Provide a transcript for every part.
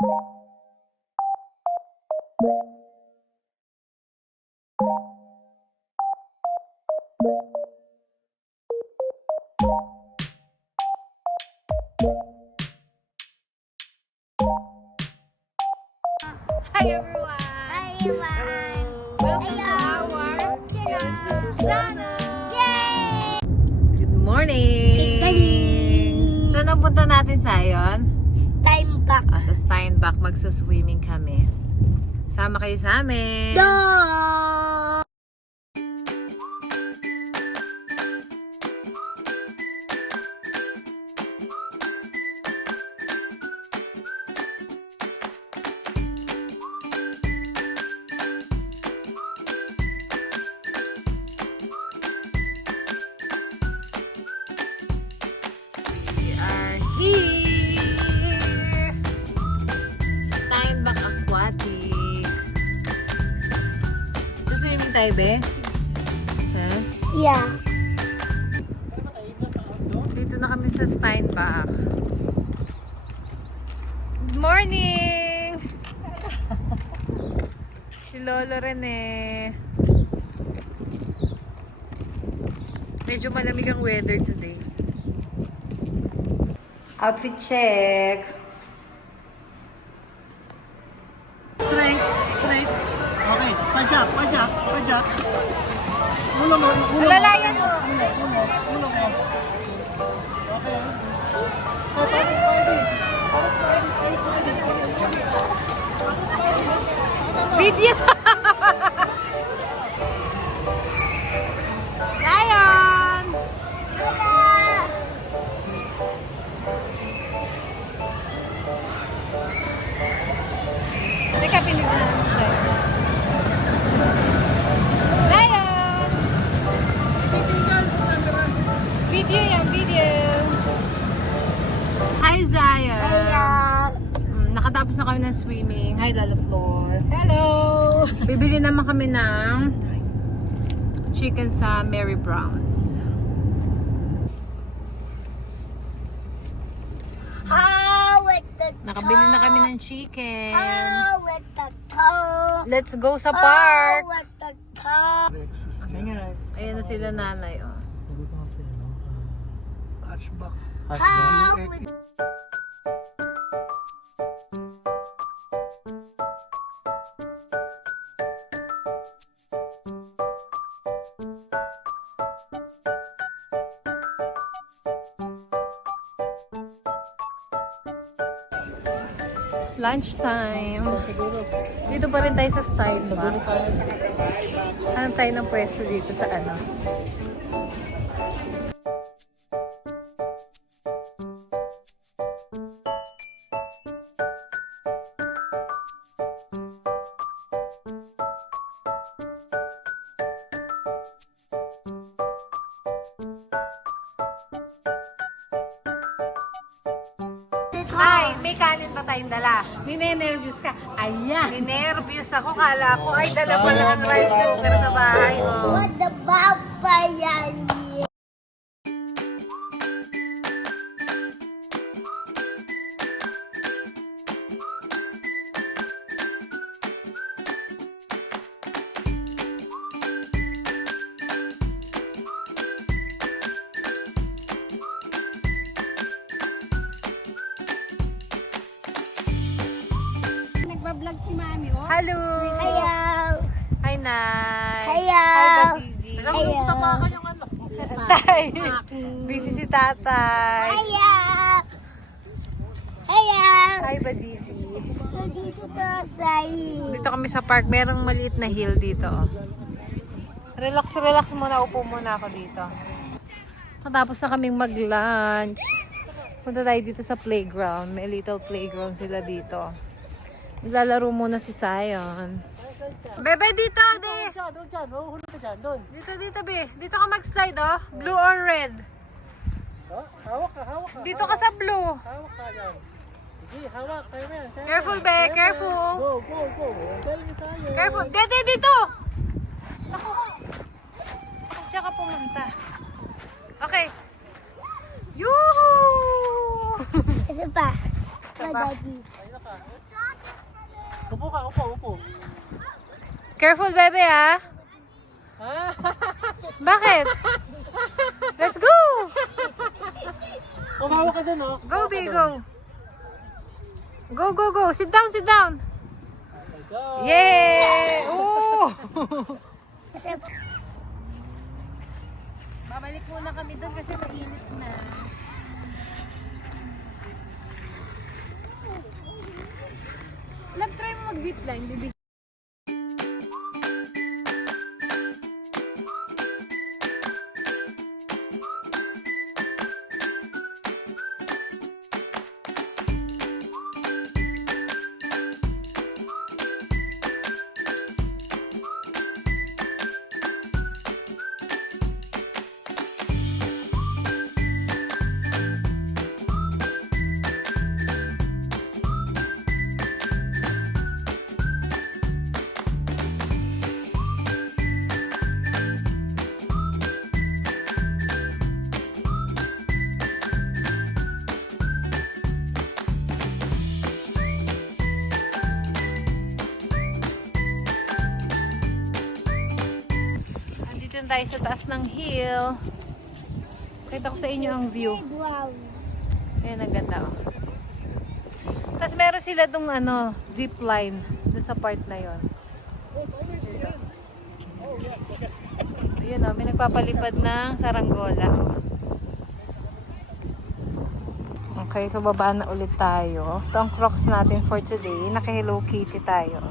Hi everyone! Hi everyone! Welcome to our YouTube channel! Yay! Good morning! Good morning! Saan ang punta natin sa ayon? Steinbach! Sa Steinbach, magsuswimming kami. Sama kayo sa amin! Go! We are here! Steinbach Aquatic. Suswimming tayo, be? Ha? Yeah. Dito na kami sa Steinbach. Good morning! Si Lolo Rene. Medyo malamig ang weather today. Outfit check. Straight, straight. Okay, pajak, pajak, pajak. Ulo mo, ulo mo. Alalayan mo. Ulo mo. Okay. So, para Spidey. Para Spidey. Video! Lion! Teka, pinignan mo siya. Lion! Video yan, video! Hi, Zion! Kaya, Nakatapos na kami ng swimming. Hi, Lala Floor. Hello! Bibili naman kami ng chicken sa Mary Brown's. how with the Nakabili na kami ng chicken. How with the toe? Let's go sa park! How with the toe? Ayan na sila nanay, oh. Sabi ko kasi, ano, hatchback. How with Lunch time. Dito pa rin tayo sa Steinbach. Hanap tayo ng pwesto dito sa ano. Nay, may kanin pa tayong dala. Ninenervyos ka. Ayan. Ninervyos ako. Kala ko ay dala pa lang ang rice cooker sa bahay. Oh. what the babayan? Nagbablog si Mami, oh. Hello. Ayaw. Hi, Nay. Ayaw. Hi, Badidi. Ayaw. Tay. Busy si Tatay. Ayaw. Ayaw. Hi, Badidi. Dito ka sa'yo. Dito kami sa park. Merong maliit na hill dito. Oh. Relax, relax muna. Upo muna ako dito. Matapos na kaming mag-lunch. Punta tayo dito sa playground. May little playground sila dito. Naglalaro muna si Zion. Bebe, dito, de. Doon dyan, mahuhulog ka dyan, doon. Dito, dito, be. Dito ka mag-slide, oh. Blue or red. Oh, hawak ka, hawak ka. Dito ka sa blue. Hawak ka dyan. Sige, hawak. Kaya mo yan. kaya mo Careful, yan. be. Kaya mo yan. Careful. Go, go, go. Dahil mo sa'yo. Careful. Dede, dito. Naku. Diyan ka pumunta. Okay. Yuhu! Ito pa. Ito pa. Daddy. upo ka, upo. Careful, bebe, ah. Ah, Bakit? Let's go! umawa ka dun, oh. Go, B, go. Go. Sit down. Go. Yay! Oh! Babalik muna kami doon kasi mainit na. Love, try mo mag-zipline, baby. Andito na tayo sa taas ng hill. Kita ko sa inyo ang view. Wow. Ayan, ang ganda, oh. Tapos meron sila dong zip line doon sa part na yon. Ayan, oh, may nagpapalipad ng saranggola, oh. Okay, so baba na ulit tayo. Ito ang Crocs natin for today. Naka-Hello Kitty tayo.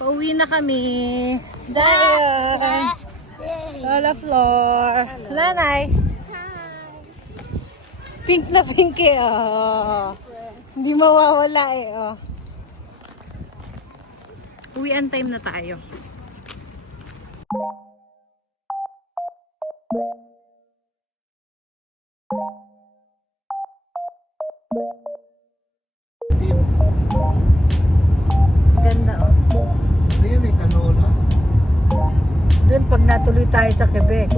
Pauwi na kami. Dahil Lola Floor. Nanay. Pink na pink eh. Oh. Hindi mawawala eh. Oh. Uwian time na tayo. Ganda oh. Ano yun, may canola? Doon pag natuloy tayo sa Quebec.